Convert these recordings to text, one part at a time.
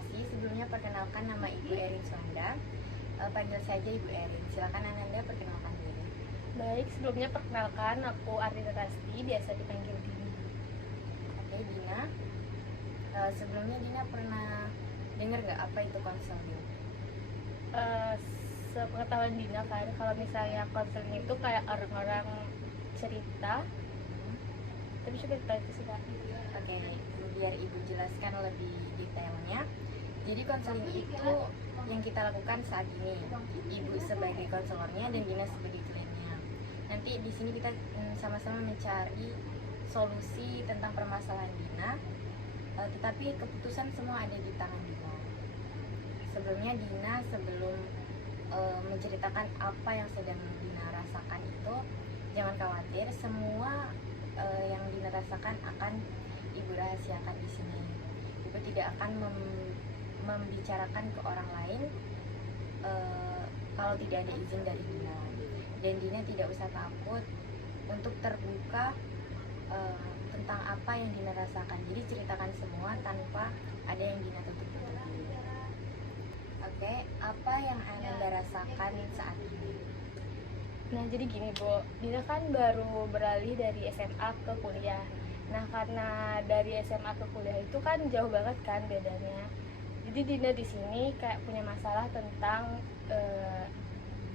kasih. Sebelumnya perkenalkan, nama Ibu Erin Swanda. Panggil saja Ibu Erin. Silakan Ananda perkenalkan diri. Baik, sebelumnya perkenalkan, aku Ardina Rasti, biasa dipanggil Dini. Oke, Dina. Sebelumnya Dina pernah dengar nggak apa itu konseling? Eh, Sepengetahuan Dina kan, kalau misalnya konseling itu kayak orang-orang cerita, tapi coba cerita itu sih Kak. Oke, biar Ibu jelaskan lebih detailnya. Jadi konseling itu yang kita lakukan saat ini. Ibu sebagai konselornya dan Dina sebagai kliennya. Nanti di sini kita sama-sama mencari solusi tentang permasalahan Dina. Tetapi keputusan semua ada di tangan Dina. Sebelumnya Dina sebelum menceritakan apa yang sedang Dina rasakan itu, jangan khawatir, semua yang Dina rasakan akan Ibu rahasiakan di sini. Ibu tidak akan membicarakan ke orang lain kalau tidak ada izin dari Dina. Dan Dina tidak usah takut untuk terbuka tentang apa yang Dina rasakan. Jadi ceritakan semua tanpa ada yang Dina tutup-tutupi. Oke, apa yang Ananda rasakan saat ini? Nah, jadi gini Bu, Dina kan baru beralih dari SMA ke kuliah. Nah, karena dari SMA ke kuliah itu kan jauh banget kan bedanya. Jadi Dina di sini kayak punya masalah tentang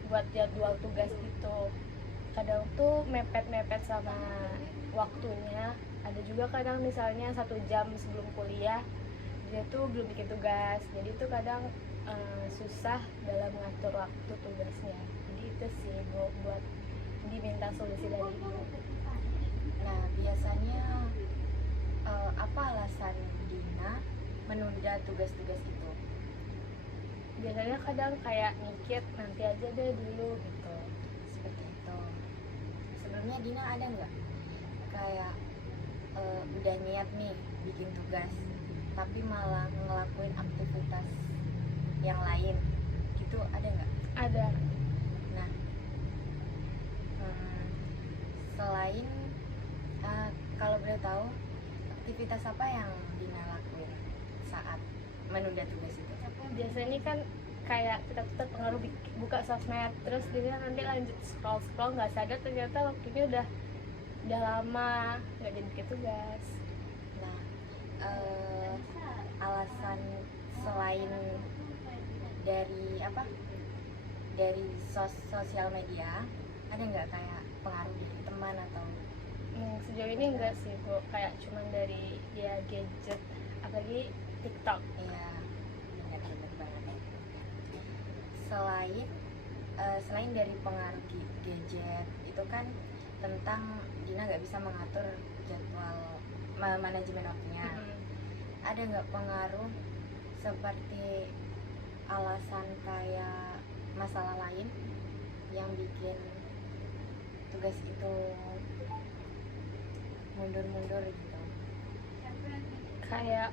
buat jadwal tugas gitu. Kadang tuh mepet-mepet sama waktunya. Ada juga kadang misalnya 1 jam sebelum kuliah dia tuh belum bikin tugas. Jadi tuh kadang susah dalam mengatur waktu tugasnya. Jadi itu sih buat diminta solusi dari ibu. Nah, biasanya apa alasan Dina menunda tugas-tugas itu? Biasanya kadang kayak mikir nanti aja deh dulu gitu. Seperti itu. Sebelumnya Dina ada nggak kayak udah niat nih bikin tugas, tapi malah ngelakuin aktivitas yang lain, gitu ada nggak? Ada. Nah, selain kalau boleh tahu, aktivitas apa yang Dina lakuin saat menunda tugas itu? Biasanya kan kayak kita tuh terpengaruh buka sosmed, terus dia nanti lanjut scroll nggak sadar ternyata waktunya udah lama nggak jadi bikin tugas. Nah, alasan selain dari apa? Dari sosial media, ada nggak kayak pengaruh dari teman atau? Sejauh ini enggak sih Bu, kayak cuman dari ya gadget, apalagi TikTok. Iya, benar-benar banget. Selain dari pengaruh gadget itu kan tentang Dina nggak bisa mengatur jadwal manajemen waktunya. Ada nggak pengaruh seperti alasan kayak masalah lain yang bikin tugas itu mundur-mundur gitu? Kayak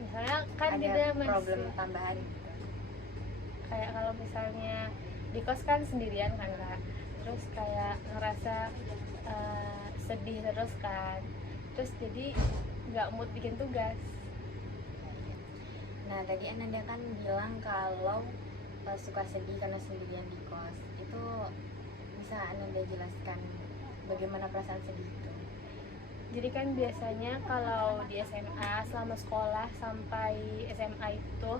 misalnya kan Ada dia masih problem tambahan gitu? kayak kalau misalnya di kos kan sendirian kan Kak, terus kayak ngerasa sedih terus kan, terus jadi nggak mood bikin tugas. Nah, tadi Ananda kan bilang kalau suka sedih karena sendirian di kos. Itu bisa Ananda jelaskan bagaimana perasaan sedih itu? Jadi kan biasanya kalau di SMA selama sekolah sampai SMA itu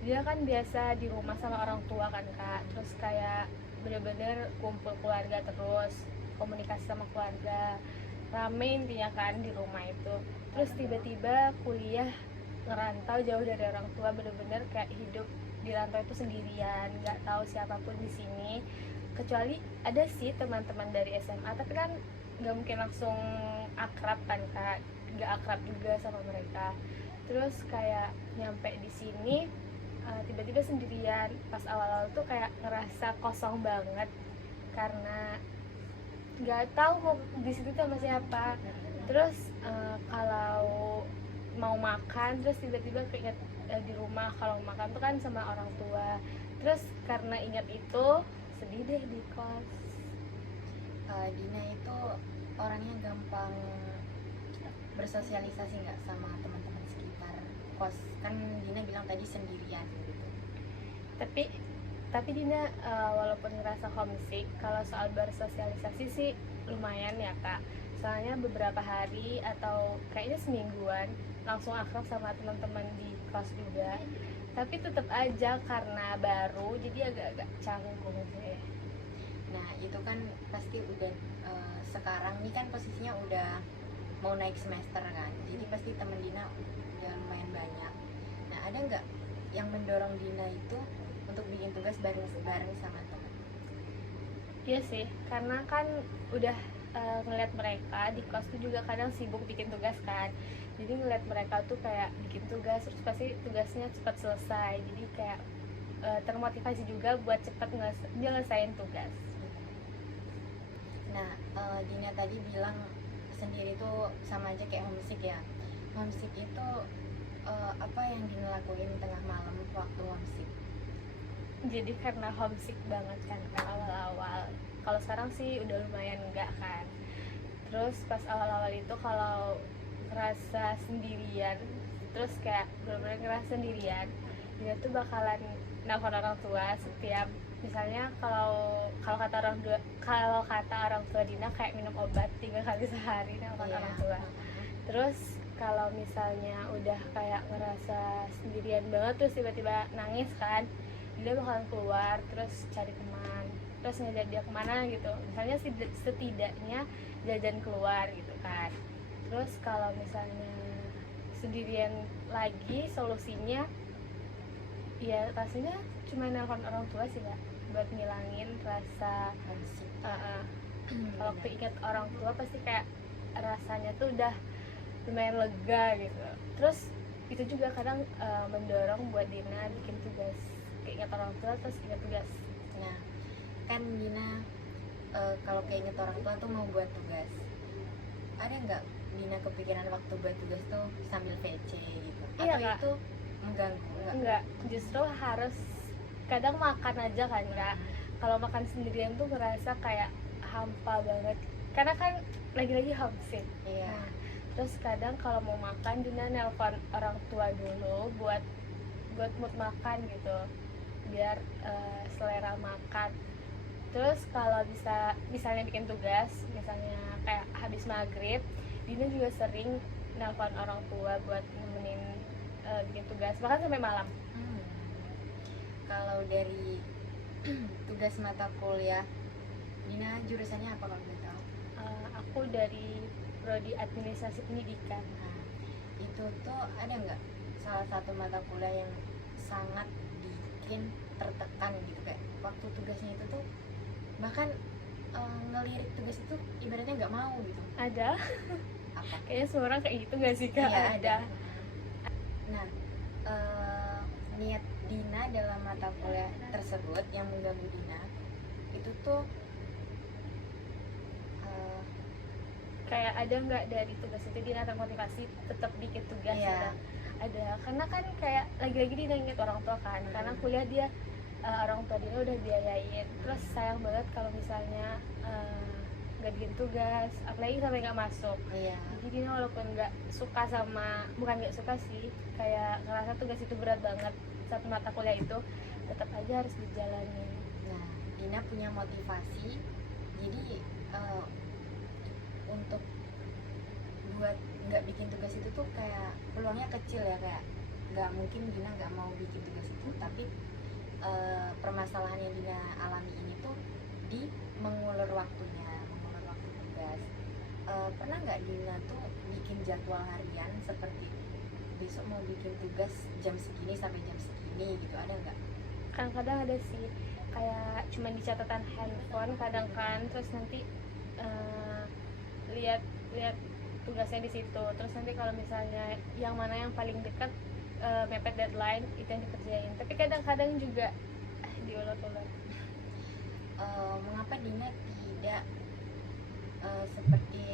dia kan biasa di rumah sama orang tua kan Kak, terus kayak bener-bener kumpul keluarga, terus komunikasi sama keluarga, rame intinya kan di rumah itu. Terus tiba-tiba kuliah ngerantau jauh dari orang tua, bener-bener kayak hidup di rantau itu sendirian, nggak tahu siapapun di sini kecuali ada sih teman-teman dari SMA, tapi kan nggak mungkin langsung akrab kan Kak, nggak akrab juga sama mereka. Terus kayak nyampe di sini tiba-tiba sendirian. Pas awal-awal tuh kayak ngerasa kosong banget karena nggak tahu mau di situ tuh sama siapa. Terus kalau mau makan terus tiba-tiba keinget di rumah kalau makan tuh kan sama orang tua. Terus karena ingat itu sedih deh di kos. Dina itu orangnya gampang bersosialisasi nggak sama teman-teman sekitar? kos? Kan Dina bilang tadi sendirian gitu. Tapi Dina walaupun ngerasa homesick, kalau soal bersosialisasi sih lumayan ya kak. Soalnya beberapa hari atau kayaknya semingguan langsung akrab sama teman-teman di kelas juga. Tapi tetap aja karena baru jadi agak-agak canggung sih. Nah itu kan pasti udah sekarang ini kan posisinya udah mau naik semester kan, jadi pasti temen Dina udah lumayan banyak. Nah ada nggak yang mendorong Dina itu untuk bikin tugas bareng-bareng sama teman? Iya sih, karena kan udah ngeliat mereka di kelas tuh juga kadang sibuk bikin tugas kan. Jadi ngeliat mereka tuh kayak bikin tugas terus pasti tugasnya cepat selesai. Jadi kayak termotivasi juga buat cepat nyelesain tugas. Nah Dina tadi bilang sendiri tuh sama aja kayak homesick ya. Homesick itu apa yang Dina lakuin tengah malam waktu homesick? Jadi karena homesick banget kan awal-awal. Kalau sekarang sih udah lumayan enggak kan. Terus pas awal-awal itu kalau ngerasa sendirian, terus kayak bener-bener ngerasa sendirian, dia tuh bakalan nelfon orang tua setiap, misalnya kalau kalau kata orang tua Dina kayak minum obat 3 kali sehari nelfon orang tua. Terus kalau misalnya udah kayak ngerasa sendirian banget terus tiba-tiba nangis kan, dia bakalan keluar terus cari teman, terus ngajak dia kemana gitu, misalnya setidaknya jajan keluar gitu kan. Terus kalau misalnya sendirian lagi, solusinya ya pastinya cuma nelfon orang tua sih kak, buat ngilangin rasa Homesick. kalau keinget orang tua pasti kayak rasanya tuh udah lumayan lega gitu. Terus itu juga kadang mendorong buat Dina bikin tugas, keinget orang tua terus inget tugas. Nah kan Dina kalau keinget orang tua tuh mau buat tugas, ada nggak Dina kepikiran waktu buat tugas tuh sambil VC gitu? Iya, Atau Kak. itu mengganggu? Enggak, justru harus kadang makan aja kan kak. Kalau makan sendirian tuh ngerasa kayak hampa banget karena kan lagi-lagi homesick. Iya. Nah, terus kadang kalau mau makan Dina nelpon orang tua dulu buat mood makan gitu, biar selera makan. Terus kalau misalnya bikin tugas, misalnya kayak habis maghrib, Dina juga sering nelpon orang tua buat nemenin bikin tugas bahkan sampai malam. Kalau dari tugas mata kuliah Dina jurusannya apa kalau boleh tahu? Aku dari prodi administrasi pendidikan. Nah, itu tuh ada nggak salah satu mata kuliah yang sangat bikin tertekan gitu, kayak waktu tugasnya itu tuh bahkan ngelirik tugas itu ibaratnya nggak mau gitu? Ada. Apa? Kayaknya semua orang kayak gitu gak sih kak? Iya, Ada. Nah niat Dina dalam mata kuliah tersebut yang mengganggu Dina itu tuh kayak ada nggak dari tugas itu Dina termotivasi tetap bikin tugas iya. gitu? Ada, karena kan kayak lagi-lagi Dina inget orang tua kan, karena kuliah dia orang tua Dina udah biayain, terus sayang banget kalau misalnya nggak bikin tugas, apalagi sampai nggak masuk. Iya. Jadi Dina walaupun nggak suka sama, bukan nggak suka sih, kayak ngerasa tugas itu berat banget satu mata kuliah itu, tetap aja harus dijalani. Nah, Dina punya motivasi, jadi untuk buat nggak bikin tugas itu tuh kayak peluangnya kecil ya, kayak nggak mungkin Dina nggak mau bikin tugas itu, tapi permasalahan yang Dina alami ini tuh di mengulur waktu tugas. Pernah nggak Dina tuh bikin jadwal harian seperti besok mau bikin tugas jam segini sampai jam segini gitu, ada nggak? Kadang-kadang ada sih, kayak cuma di catatan handphone kadang kan, terus nanti lihat tugasnya di situ, terus nanti kalau misalnya yang mana yang paling dekat mepet deadline itu yang dikerjain, tapi kadang-kadang juga diulur-ulur. Mengapa Dina tidak seperti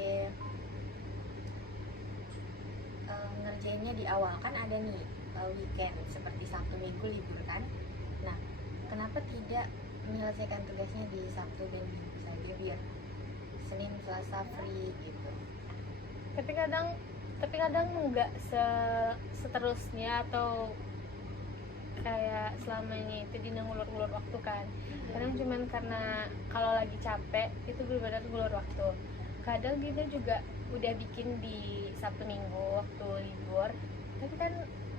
ngerjainnya di awal? Kan ada nih weekend seperti Sabtu Minggu libur kan. Nah, kenapa tidak menyelesaikan tugasnya di Sabtu dan Minggu saja biar Senin Selasa free gitu? Tapi kadang tapi kadang nggak seterusnya atau kayak selamanya itu Dina ngulur-ngulur waktu kan. Kadang cuman karena kalau lagi capek itu benar-benar ngulur waktu. Kadang Dina juga udah bikin di Sabtu Minggu waktu libur, tapi kan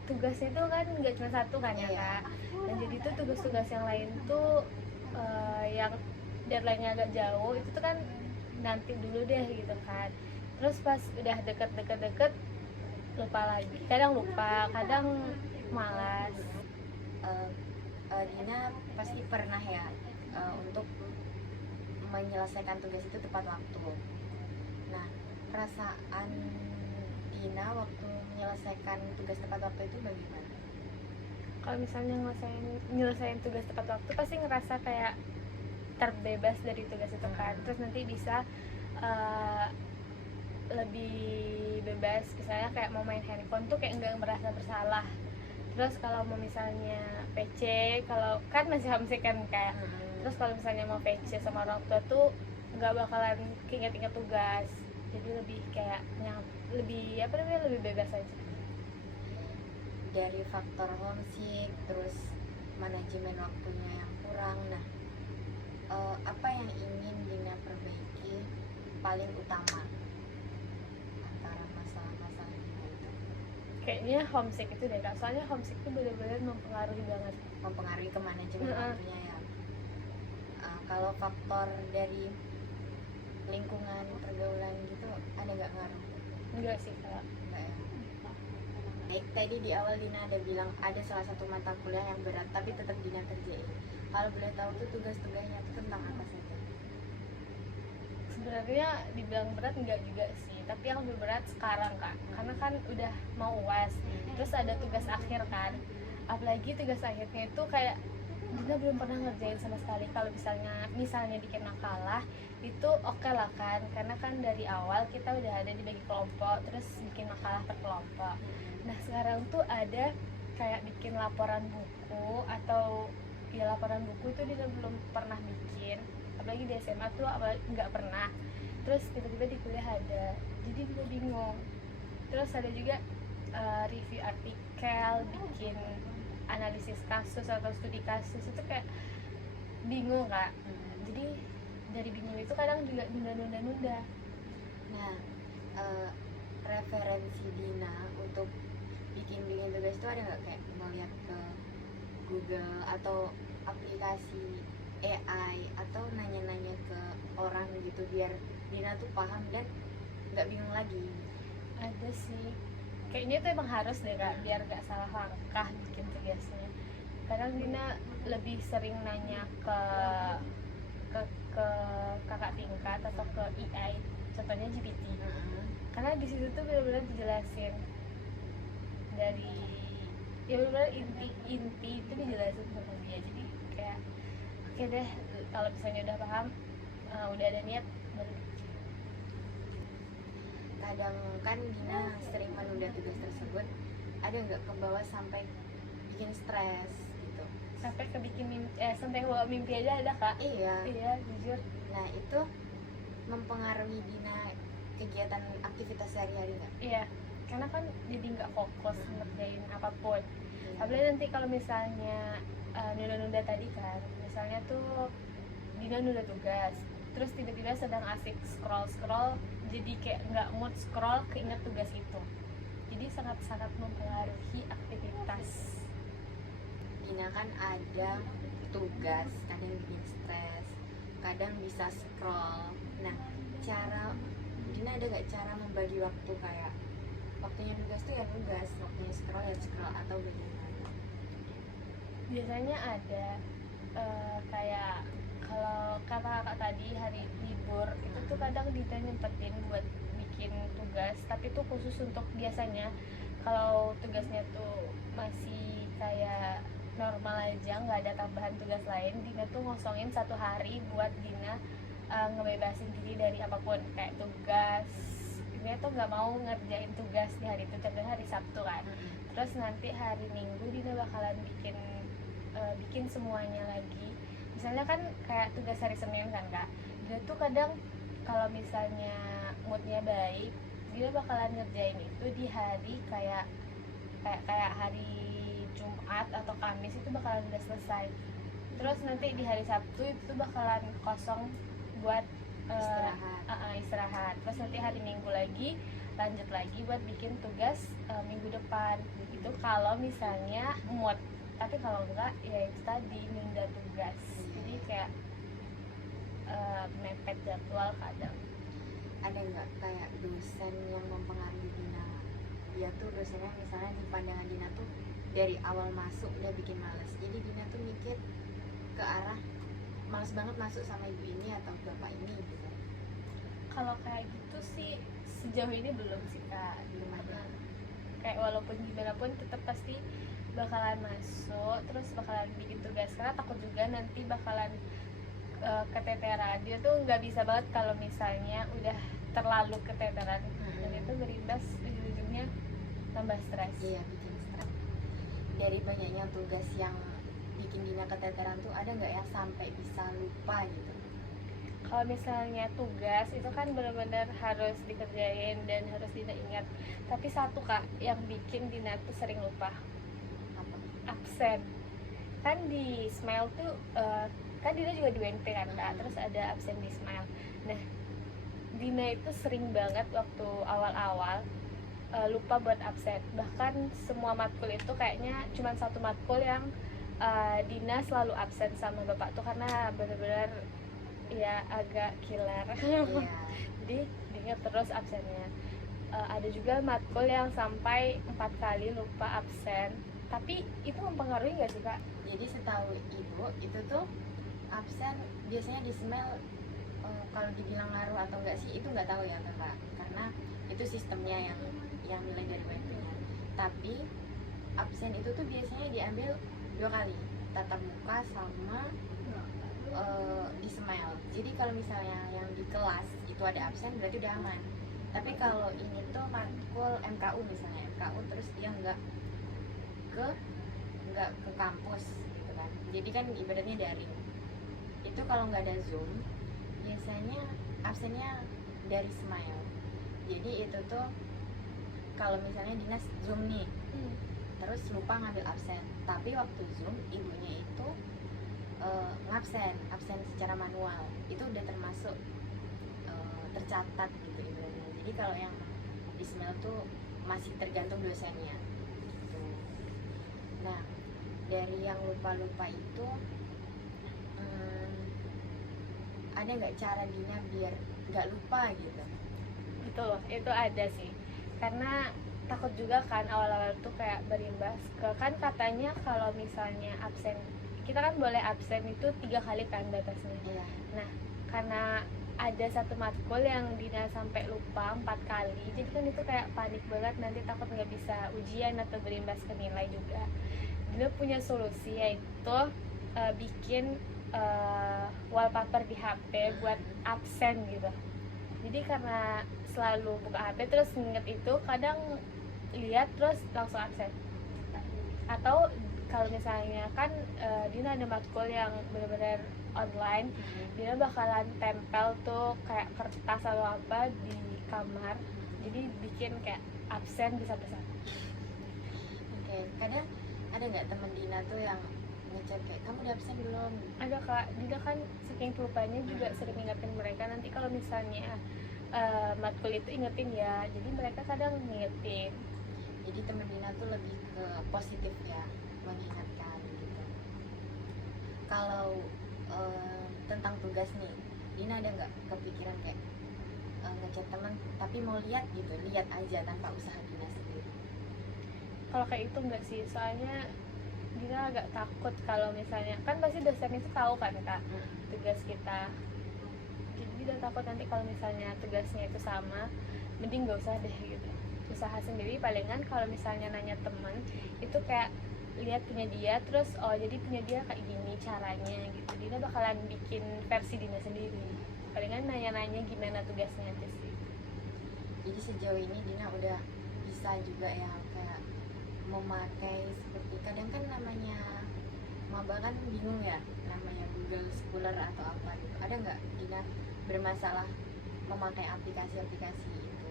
tugasnya itu kan nggak cuma satu kan ya Kak. Dan jadi tuh tugas-tugas yang lain tuh yang deadline-nya agak jauh itu tuh kan nanti dulu deh gitu kan. Terus pas udah deket lupa lagi, kadang lupa, kadang malas. Eh, Dina pasti pernah ya untuk menyelesaikan tugas itu tepat waktu. Nah, perasaan Dina waktu menyelesaikan tugas tepat waktu itu bagaimana? Kalau misalnya nyelesain tugas tepat waktu pasti ngerasa kayak terbebas dari tugas itu kan. Terus nanti bisa lebih bebas, misalnya kayak mau main handphone tuh kayak nggak merasa bersalah. Terus kalau mau misalnya PC, kalau kan masih homesick kan kayak, terus kalau misalnya mau PC sama orang tua tuh nggak bakalan keinget-inget tugas, jadi lebih kayak yang lebih apa namanya, lebih bebas aja. Dari faktor homesick, terus manajemen waktunya yang kurang. Nah, apa yang ingin Dina perbaiki paling utama antara masalah-masalah Dina itu? Kayaknya homesick itu deh Kak, soalnya homesick itu benar-benar mempengaruhi banget. Mempengaruhi ke manajemen waktunya ya. Kalau faktor dari lingkungan pergaulan gitu ada nggak ngaruh? Enggak sih Kak. Nggak ya. Baik, tadi di awal Dina ada bilang ada salah satu mata kuliah yang berat tapi tetap Dina kerjain. Kalau boleh tahu tuh tugas-tugasnya itu tentang apa saja? Sebenarnya dibilang berat enggak juga sih, tapi yang lebih berat sekarang Kak, karena kan udah mau UAS, terus ada tugas akhir kan, apalagi tugas akhirnya itu kayak Dina belum pernah ngerjain sama sekali. Kalau misalnya bikin makalah itu oke lah kan, karena kan dari awal kita udah ada dibagi kelompok, terus bikin makalah per kelompok. Nah sekarang tuh ada kayak bikin laporan buku, atau ya laporan buku itu Dina belum pernah bikin, apalagi di SMA tuh nggak pernah. Terus tiba-tiba di kuliah ada, jadi Dina bingung. Terus ada juga review artikel, bikin analisis kasus atau studi kasus, itu kayak bingung Kak. Jadi dari bingung itu kadang juga nunda. Nah, referensi Dina untuk bikin tugas itu ada nggak, kayak ngeliat ke Google atau aplikasi AI atau nanya-nanya ke orang gitu biar Dina tuh paham dan nggak bingung lagi? Ada sih, kayaknya itu emang harus deh Kak, biar gak salah langkah bikin tugasnya. Kadang Dina lebih sering nanya ke ke kakak tingkat atau ke AI, contohnya GPT, karena di situ tuh benar-benar dijelasin dari ya benar-benar inti itu dijelasin sama dia. Jadi kayak oke deh, kalau misalnya udah paham, udah ada niat baru. Kadang kan Dina sering menunda tugas tersebut, ada nggak ke bawah sampai bikin stres gitu? Sampai sampai bawa mimpi aja ada Kak. Iya, Jujur. nah itu mempengaruhi Dina kegiatan aktivitas sehari-hari nggak? Iya, karena kan jadi nggak fokus ngerjain apapun. Apalagi nanti kalau misalnya nunda-nunda tadi kan, misalnya tuh Dina nunda tugas, terus tiba-tiba sedang asik scroll, jadi kayak nggak mood scroll, keinget tugas itu. Jadi sangat-sangat mempengaruhi aktivitas. Dina kan ada tugas, kadang bikin stres, kadang bisa scroll. Nah, Dina ada gak cara membagi waktu, kayak waktunya tugas tuh ya tugas, waktunya scroll ya scroll, atau bagaimana? Biasanya ada kayak kalau kata kakak tadi hari libur itu tuh kadang Dina nyempetin buat bikin tugas, tapi tuh khusus untuk biasanya kalau tugasnya tuh masih kayak normal aja, nggak ada tambahan tugas lain, Dina tuh ngosongin satu hari buat Dina ngebebasin diri dari apapun kayak tugas. Dina tuh nggak mau ngerjain tugas di hari itu, contohnya hari Sabtu kan, terus nanti hari Minggu Dina bakalan bikin semuanya lagi. Misalnya kan kayak tugas hari Senin kan Kak, dia tuh kadang kalau misalnya moodnya baik, dia bakalan ngerjain itu di hari kayak kayak hari Jumat atau Kamis itu bakalan udah selesai. Terus nanti di hari Sabtu itu bakalan kosong buat istirahat. Terus nanti hari Minggu lagi lanjut lagi buat bikin tugas minggu depan. Itu kalau misalnya mood. Tapi kalau enggak ya itu tadi nunda tugas. Jadi kayak mepet jadwal kadang. Ada nggak kayak dosen yang mempengaruhi Dina? Dia tuh dosennya misalnya di pandangan Dina tuh dari awal masuk udah bikin males, jadi Dina tuh mikir ke arah males banget masuk sama ibu ini atau bapak ini gitu. Kalau kayak gitu sih sejauh ini belum sih Kak, Belum ada. Kayak walaupun gimana pun tetap pasti bakalan masuk, terus bakalan bikin tugas karena takut juga nanti bakalan keteteran. Dia tuh nggak bisa banget kalau misalnya udah terlalu keteteran, dan itu berimbas ujung-ujungnya tambah stres. Iya, bikin stres. Dari banyaknya tugas yang bikin Dina keteteran tuh ada nggak yang sampai bisa lupa gitu? Kalau misalnya tugas itu kan benar-benar harus dikerjain dan harus Dina ingat. Tapi satu Kak yang bikin Dina tuh sering lupa, Apa? absen. Kan di Smile tuh kan Dina juga di UNP kan Kak, terus ada absen di Smile. Nah, Dina itu sering banget waktu awal-awal lupa buat absen. Bahkan semua matkul itu kayaknya cuma satu matkul yang Dina selalu absen sama bapak tuh karena benar-benar ya agak killer. Iya. Jadi diingat terus absennya. Ada juga matkul yang sampai 4 kali lupa absen. Tapi itu mempengaruhi nggak sih Kak? Jadi setahu ibu itu tuh absen biasanya di Smile, kalau dibilang ngaruh atau enggak sih itu nggak tahu ya kakak, karena itu sistemnya yang nilai dari WP-nya. Tapi absen itu tuh biasanya diambil 2 kali, tatap muka sama di Smile. Jadi kalau misalnya yang di kelas itu ada absen berarti udah aman. Tapi kalau ini tuh matkul MKU misalnya, MKU terus dia nggak ke kampus gitu kan. Jadi kan ibaratnya daring. Itu kalau nggak ada Zoom, biasanya absennya dari Smile. Jadi itu tuh kalau misalnya dinas Zoom nih, terus lupa ngambil absen, tapi waktu Zoom ibunya itu absen secara manual, itu udah termasuk tercatat gitu ibaratnya. Jadi kalau yang di Smile tuh masih tergantung dosennya gitu. Nah, dari yang lupa-lupa itu ada nggak cara Dina biar nggak lupa gitu? Betul, itu ada sih. Karena takut juga kan awal-awal tuh kayak berimbas ke, kan katanya kalau misalnya absen, kita kan boleh absen itu 3 kali kan batasnya. Iya. Nah, karena ada satu matkul yang Dina sampai lupa 4 kali, jadi kan itu kayak panik banget, nanti takut nggak bisa ujian atau berimbas ke nilai juga. Dina punya solusi, yaitu bikin wallpaper di HP buat absen gitu. Jadi karena selalu buka HP terus nginget itu, kadang lihat terus langsung absen. Atau kalau misalnya kan Dina ada matkul yang benar-benar online, Dina bakalan tempel tuh kayak kertas atau apa di kamar, jadi bikin kayak absen bisa bersatu. Oke, kadang ada nggak temen Dina tuh yang ngechat kayak kamu udah absen belum? Ada Kak, Dina kan saking pelupanya juga sering ingetin mereka, nanti kalau misalnya matkul itu ingetin ya, jadi mereka kadang ngingetin. Jadi temen Dina tuh lebih ke positif ya, mengingatkan gitu. Kalau tentang tugas nih, Dina ada nggak kepikiran kayak ngechat temen tapi mau lihat gitu, lihat aja tanpa usaha Dina sendiri? Kalau kayak itu enggak sih, soalnya Dina agak takut kalau misalnya, kan pasti dosen itu tahu kan Kak tugas kita, jadi Dina takut nanti kalau misalnya tugasnya itu sama, mending gak usah deh gitu, usaha sendiri. Palingan kalau misalnya nanya temen itu kayak lihat punya dia, terus oh jadi punya dia kayak gini caranya gitu, Dina bakalan bikin versi Dina sendiri. Palingan nanya-nanya gimana tugasnya aja sih. Jadi sejauh ini Dina udah bisa juga ya kayak memakai, seperti kadang kan namanya maba kan bingung ya, namanya Google Scholar atau apa gitu. Ada nggak Dina bermasalah memakai aplikasi-aplikasi itu?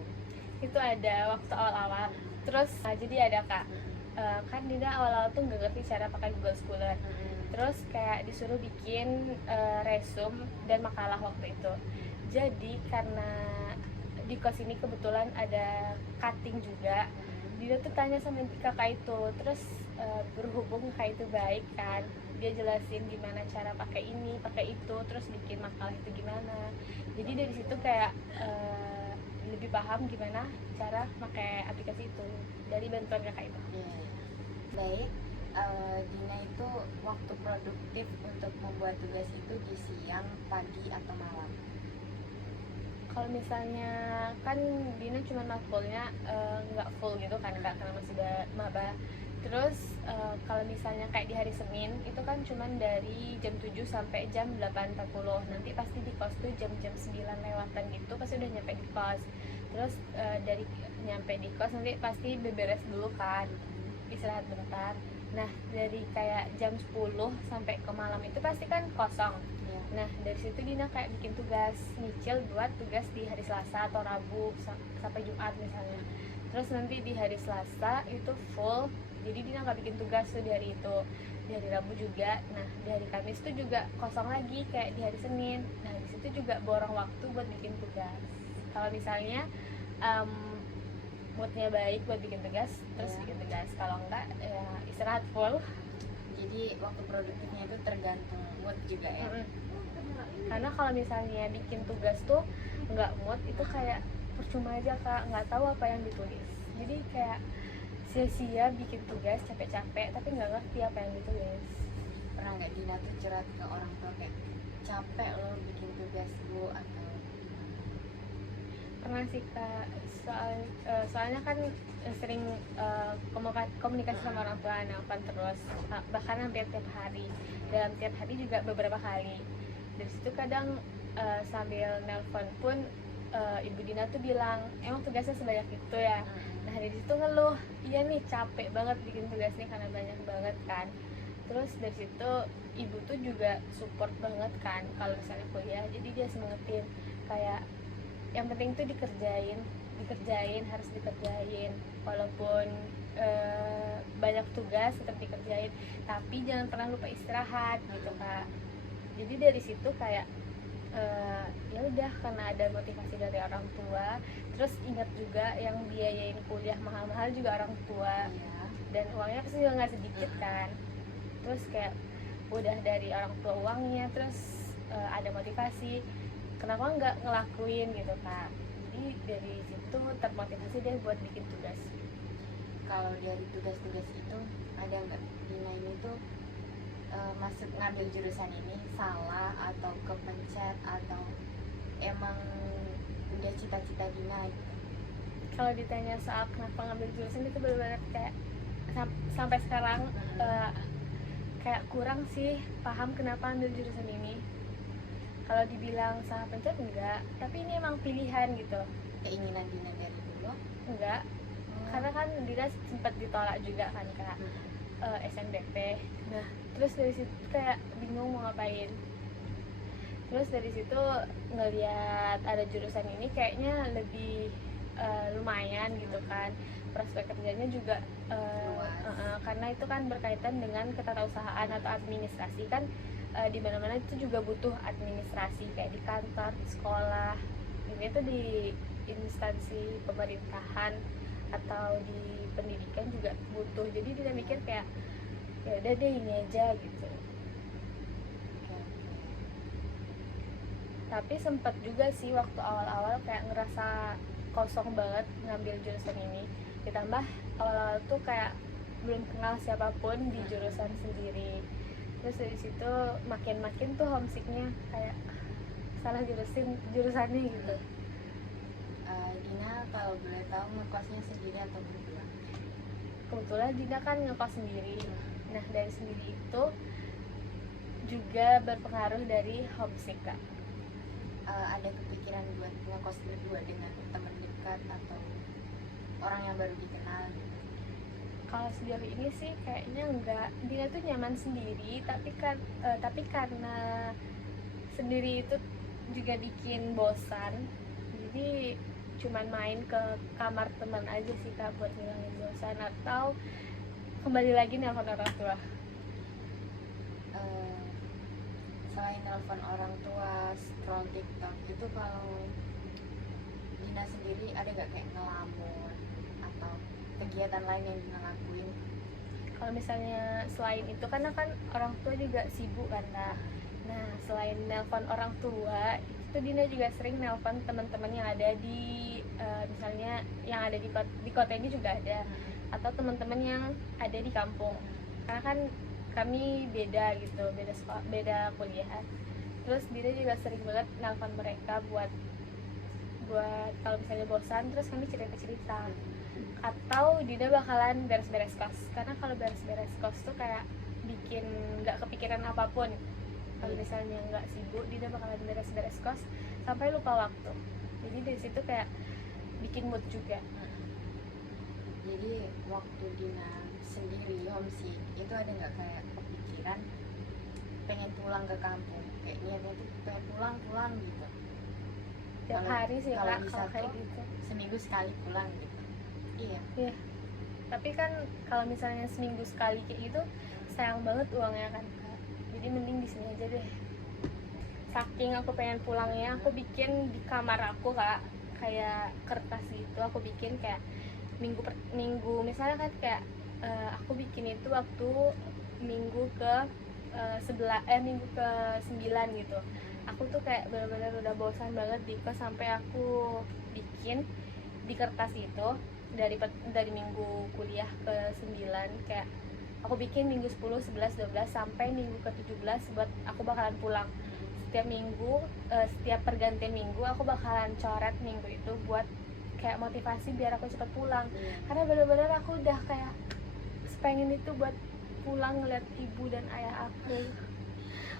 itu ada waktu awal-awal. Terus jadi ada kak, kan Dina awal-awal tuh nggak ngerti cara pakai Google Scholar. Terus kayak disuruh bikin resume dan makalah waktu itu. Jadi karena di kos ini kebetulan ada cutting juga, Dina tuh tanya sama kakak itu. Terus berhubung kakak itu baik kan, dia jelasin gimana cara pakai ini pakai itu, terus bikin makalah itu gimana. Jadi dari situ kayak lebih paham gimana cara pakai aplikasi itu dari bantuan kakak itu. Baik, Dina itu waktu produktif untuk membuat tugas itu di siang, pagi, atau malam? Kalau misalnya kan Dina cuma makulnya nggak full gitu kan kak, karena masih maba. Terus kalau misalnya kayak di hari Senin itu kan cuma dari jam 7 sampai jam 8.40. Nanti pasti di kos tuh jam-jam 9 lewatan gitu pasti udah nyampe di kos. Terus dari nyampe di kos nanti pasti beberes dulu kan, istirahat bentar. Nah dari kayak jam 10 sampai ke malam itu pasti kan kosong. Nah dari situ Dina kayak bikin tugas, nyicil buat tugas di hari Selasa atau Rabu sampai Jumat misalnya. Terus nanti di hari Selasa itu full, jadi Dina nggak bikin tugas tuh di hari itu. Di hari Rabu juga. Nah di hari Kamis tuh juga kosong lagi kayak di hari Senin. Nah di situ juga borong waktu buat bikin tugas. Kalau misalnya moodnya baik buat bikin tugas, terus bikin tugas. Kalau enggak ya istirahat full. Jadi waktu produktifnya itu tergantung mood juga ya. Karena kalau misalnya bikin tugas tuh nggak mood itu kayak percuma aja kak, nggak tahu apa yang ditulis. Jadi kayak sia-sia bikin tugas capek-capek tapi nggak ngerti apa yang ditulis. Pernah nggak Dina tuh curhat ke orang tua kayak capek loh bikin tugas bu, atau Pernah sih kak, soalnya kan sering komunikasi sama orang tua, nelfon terus, bahkan hampir tiap hari. Dalam tiap hari juga beberapa kali. Dari situ kadang sambil nelpon pun ibu Dina tuh bilang emang tugasnya sebanyak itu ya. Nah dari situ ngeluh, iya nih capek banget bikin tugas nih karena banyak banget kan. Terus dari situ ibu tuh juga support banget kan kalau misalnya kuliah, jadi dia semangatin kayak yang penting tuh dikerjain, harus dikerjain walaupun banyak tugas tetap dikerjain, tapi jangan pernah lupa istirahat gitu kak. Jadi dari situ kayak ya udah, karena ada motivasi dari orang tua, terus ingat juga yang biayain kuliah mahal-mahal juga orang tua, dan uangnya pasti juga nggak sedikit kan. Terus kayak udah dari orang tua uangnya, terus ada motivasi, kenapa nggak ngelakuin gitu kak. Jadi dari situ termotivasi deh buat bikin tugas. Kalau dari tugas-tugas itu ada nggak Dina ini tuh masuk ngambil jurusan ini salah atau kepencet atau emang udah cita-cita Dina gitu? Kalau ditanya soal kenapa ngambil jurusan itu benar-benar kayak sampai sekarang kayak kurang sih paham kenapa ambil jurusan ini. Kalau dibilang salah pencet enggak, tapi ini emang pilihan gitu. Keinginan Dina dari dulu? Enggak, karena kan Dina sempat ditolak juga kan kak, SNBP. Nah terus dari situ kayak bingung mau ngapain. Terus dari situ ngeliat ada jurusan ini kayaknya lebih lumayan gitu kan, prospek kerjanya juga karena itu kan berkaitan dengan ketatausahaan atau administrasi kan. Di mana-mana itu juga butuh administrasi, kayak di kantor, di sekolah, ini tuh di instansi pemerintahan atau di pendidikan juga butuh. Jadi dia mikir kayak ya udah deh ini aja gitu. Tapi sempat juga sih waktu awal-awal kayak ngerasa kosong banget ngambil jurusan ini, ditambah awal-awal tuh kayak belum kenal siapapun di jurusan sendiri. Terus dari situ makin tuh homesicknya, kayak salah jurusannya gitu. Dina kalau boleh tahu ngekosnya sendiri atau berdua? Kebetulan Dina kan ngekos sendiri. Nah dari sendiri itu juga berpengaruh dari homesick kak. Ada kepikiran buat ngekos berdua dengan teman dekat atau orang yang baru dikenal gitu? Kalau sejauh ini sih kayaknya enggak. Dina tuh nyaman sendiri, tapi karena sendiri itu juga bikin bosan. Jadi cuman main ke kamar teman aja sih kak buat ngilangin bosan, atau kembali lagi nelpon orang tua. Eh, Selain nelpon orang tua, scroll TikTok itu, kalau Dina sendiri ada gak kayak ngelamun atau kegiatan lain yang Dina lakuin? Kalau misalnya selain itu, karena kan orang tua juga sibuk kan kak. Nah selain nelpon orang tua itu Dina juga sering nelpon teman-teman yang ada di misalnya yang ada di kota ini juga ada, atau teman-teman yang ada di kampung, karena kan kami beda gitu, beda sekolah, beda kuliah. Terus Dina juga sering banget nelpon mereka buat kalau misalnya bosan, terus kami cerita-cerita. Atau Dina bakalan beres-beres kos, karena kalau beres-beres kos tuh kayak bikin nggak kepikiran apapun. Kalau misalnya nggak sibuk, Dina bakalan beres-beres kos sampai lupa waktu. Jadi dari situ kayak bikin mood juga. Jadi waktu Dina sendiri homesick itu ada nggak kayak kepikiran pengen pulang ke kampung, kayak niatnya tuh pengen pulang gitu? Tiap Kalau- hari sih kalau kak bisa kalau kayak tuh gitu. seminggu sekali pulang gitu. Iya. Iya. Tapi kan kalau misalnya seminggu sekali kayak gitu sayang banget uangnya kan kak. Jadi mending di sini aja deh. Saking aku pengen pulangnya, aku bikin di kamar aku kak kayak kertas gitu. Aku bikin kayak minggu misalnya kan kayak aku bikin itu waktu minggu ke minggu ke 9 gitu. Aku tuh kayak benar-benar udah bosan banget di kos, sampai aku bikin di kertas itu dari minggu kuliah ke 9, kayak aku bikin minggu 10, 11, 12 sampai minggu ke 17 buat aku bakalan pulang. Setiap minggu, setiap pergantian minggu aku bakalan coret minggu itu buat kayak motivasi biar aku cepat pulang. Karena bener-bener aku udah kayak pengen itu buat pulang ngeliat ibu dan ayah aku.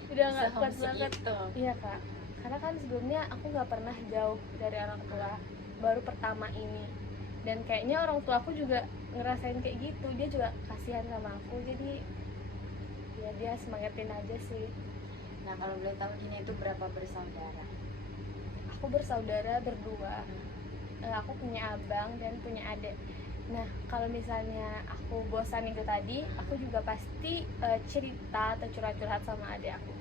Udah nggak kuat banget. Iya kak, karena kan sebelumnya aku nggak pernah jauh dari orang tua, baru pertama ini. Dan kayaknya orang tua aku juga ngerasain kayak gitu, dia juga kasihan sama aku, jadi ya dia semangatin aja sih. Nah kalau boleh tahu Dina itu berapa bersaudara? Aku bersaudara berdua. Aku punya abang dan punya adik. Nah kalau misalnya aku bosan itu tadi, aku juga pasti cerita atau curhat-curhat sama adik aku.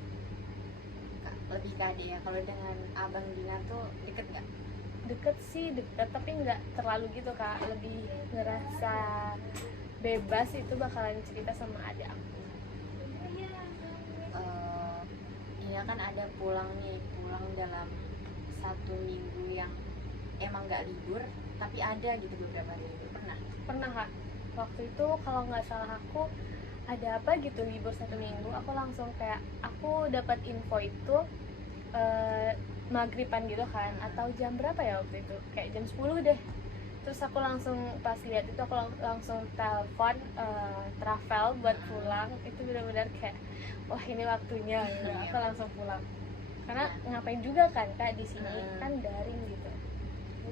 Lebih ke adik ya. Kalau dengan abang Dina tuh deket gak? Deket sih deket, tapi nggak terlalu gitu kak. Lebih ngerasa bebas itu bakalan cerita sama adik aku. Dina kan ada pulang dalam 1 minggu yang emang gak libur, tapi ada gitu beberapa hari libur. Pernah kak, waktu itu kalau nggak salah aku ada apa gitu libur 1 minggu, aku langsung kayak aku dapat info itu maghriban gitu kan, atau jam berapa ya waktu itu, kayak jam 10 deh. Terus aku langsung pas lihat itu aku langsung telepon travel buat pulang. Itu benar-benar kayak wah ini waktunya gitu. Aku langsung pulang karena ngapain juga kan kak di sini kan daring gitu.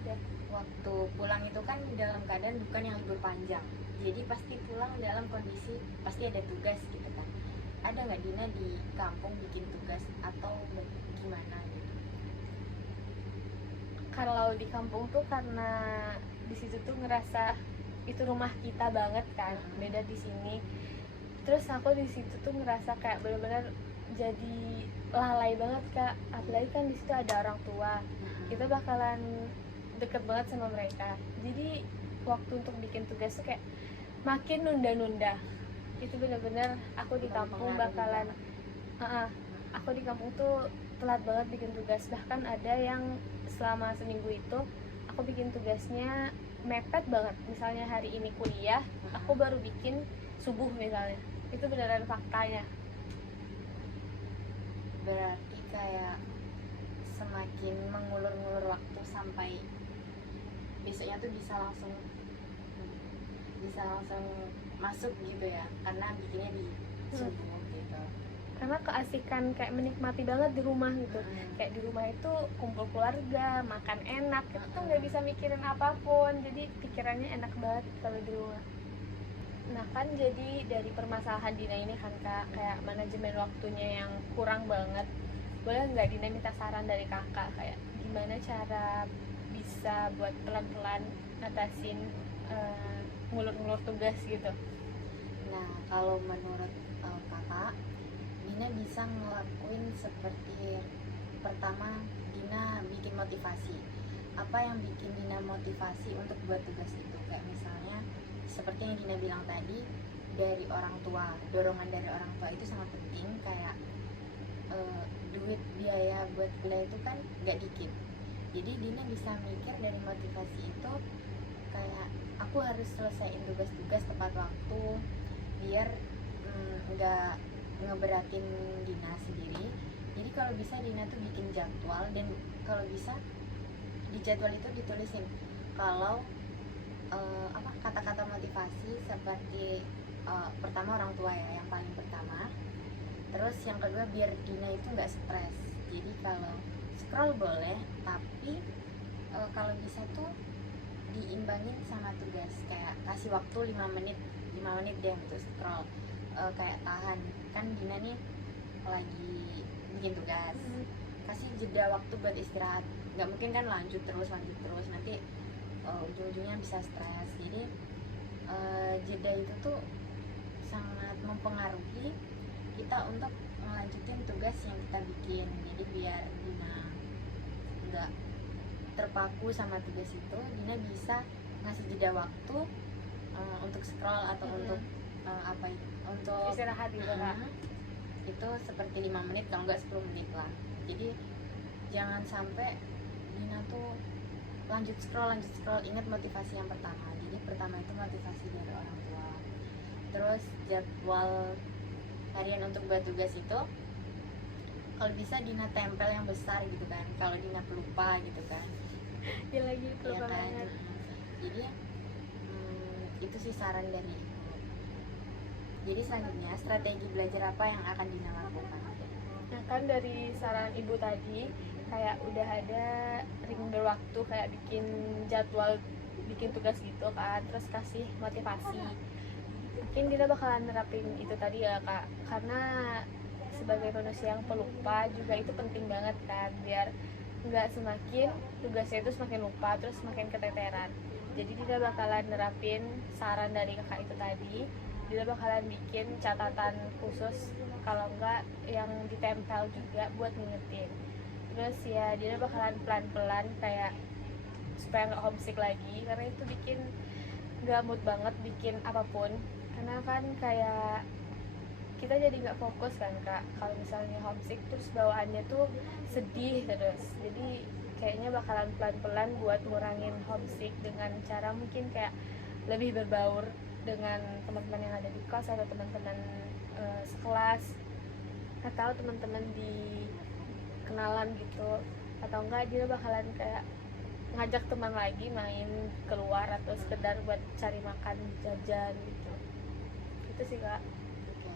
Udah. Waktu pulang itu kan dalam keadaan bukan yang libur panjang, jadi pasti pulang dalam kondisi pasti ada tugas gitu kan. Ada nggak Dina di kampung bikin tugas atau gimana gitu? Kalau di kampung tuh karena di situ tuh ngerasa itu rumah kita banget kan, beda di sini. Terus aku di situ tuh ngerasa kayak benar-benar jadi lalai banget kak, apalagi kan di situ ada orang tua, kita bakalan deket banget sama mereka. Jadi waktu untuk bikin tugas tuh kayak makin nunda-nunda. Itu benar-benar aku di kampung bakalan aku di kampung tuh telat banget bikin tugas. Bahkan ada yang selama seminggu itu aku bikin tugasnya mepet banget. Misalnya hari ini kuliah, aku baru bikin subuh misalnya. Itu beneran faktanya. Berarti kayak semakin mengulur-ngulur waktu sampai besoknya tuh bisa langsung masuk gitu ya, karena bikinnya di subuh gitu. Karena keasikan kayak menikmati banget di rumah gitu. Kayak di rumah itu kumpul keluarga, makan enak, itu tuh nggak bisa mikirin apapun, jadi pikirannya enak banget kalau di rumah. Nah kan jadi dari permasalahan Dina ini kan kak, kayak manajemen waktunya yang kurang banget. Boleh nggak Dina minta saran dari kakak kayak gimana cara bisa buat pelan-pelan ngatasin ngulur-ngulur tugas gitu? Nah, kalau menurut kakak, Dina bisa ngelakuin seperti pertama, Dina bikin motivasi. Apa yang bikin Dina motivasi untuk buat tugas itu? Kayak misalnya seperti yang Dina bilang tadi, dari orang tua, dorongan dari orang tua itu sangat penting. Kayak duit biaya buat kuliah itu kan gak dikit. Jadi Dina bisa mikir dari motivasi itu, kayak aku harus selesaiin tugas-tugas tepat waktu biar nggak ngeberatin Dina sendiri. Jadi kalau bisa Dina tuh bikin jadwal, dan kalau bisa di jadwal itu ditulisin kalau kata-kata motivasi seperti pertama orang tua ya, yang paling pertama. Terus yang kedua, biar Dina itu nggak stres. Jadi kalau scroll boleh, tapi kalau bisa tuh diimbangin sama tugas. Kayak kasih waktu 5 menit deh untuk scroll. Kayak tahan, kan Dina nih lagi bikin tugas, kasih jeda waktu buat istirahat. Nggak mungkin kan lanjut terus, nanti ujung-ujungnya bisa stres. Jadi jeda itu tuh sangat mempengaruhi kita untuk melanjutin tugas yang kita bikin. Jadi biar Dina nggak terpaku sama tugas itu, Dina bisa ngasih jeda waktu untuk scroll atau untuk untuk Istirahat gitu Kak. Itu seperti 5 menit, kalau nggak 10 menit lah. Jadi jangan sampai Dina tuh lanjut scroll. Ingat motivasi yang pertama. Jadi pertama itu motivasi dari orang tua. Terus jadwal harian untuk buat tugas itu kalau bisa Dina tempel yang besar gitu kan, kalau Dina pelupa gitu kan. Ya lagi Iya pelupa kan. banget. Jadi itu sih saran dari ibu. Jadi selanjutnya, strategi belajar apa yang akan Dina lakukan? Nah kan dari saran ibu tadi kayak udah ada reminder waktu, kayak bikin jadwal, bikin tugas gitu kan, terus kasih motivasi. Mungkin Dina bakalan nerapin itu tadi ya Kak, karena sebagai manusia yang pelupa juga itu penting banget kan, biar nggak semakin tugasnya itu semakin lupa terus semakin keteteran. Jadi Dina bakalan nerapin saran dari kakak itu tadi. Dina bakalan bikin catatan khusus, kalau enggak yang ditempel juga buat ngingetin. Terus ya Dina bakalan pelan-pelan kayak supaya nggak homesick lagi, karena itu bikin nggak mood banget bikin apapun. Karena kan kayak kita jadi nggak fokus kan Kak, kalau misalnya homesick terus bawaannya tuh sedih terus. Jadi kayaknya bakalan pelan-pelan buat ngurangin homesick dengan cara mungkin kayak lebih berbaur dengan teman-teman yang ada di kelas, atau teman-teman sekelas, atau teman-teman di kenalan gitu. Atau enggak dia bakalan kayak ngajak teman lagi main keluar, atau sekedar buat cari makan jajan gitu. Itu sih Kak. Oke.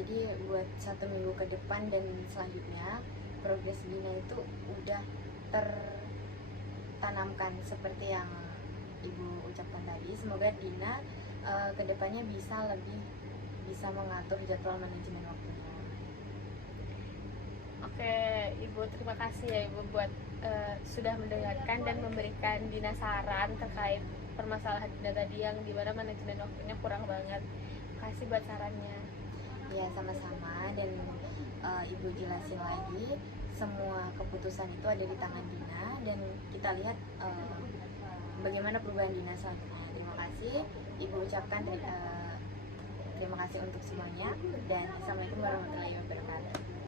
Jadi buat 1 minggu ke depan dan selanjutnya, progres Dina itu udah tertanamkan seperti yang ibu ucapkan tadi. Semoga Dina kedepannya bisa lebih bisa mengatur jadwal manajemen waktunya. Oke, Ibu, terima kasih ya Ibu buat sudah mendengarkan dan memberikan Dina saran terkait permasalahan Dina tadi yang dimana manajemen waktunya kurang banget. Terima kasih buat sarannya. Ya, sama-sama. Dan ibu jelasin lagi, semua keputusan itu ada di tangan Dina, dan kita lihat bagaimana perubahan Dina selanjutnya. Terima kasih ibu ucapkan, terima kasih untuk semuanya, dan assalamualaikum warahmatullahi wabarakatuh.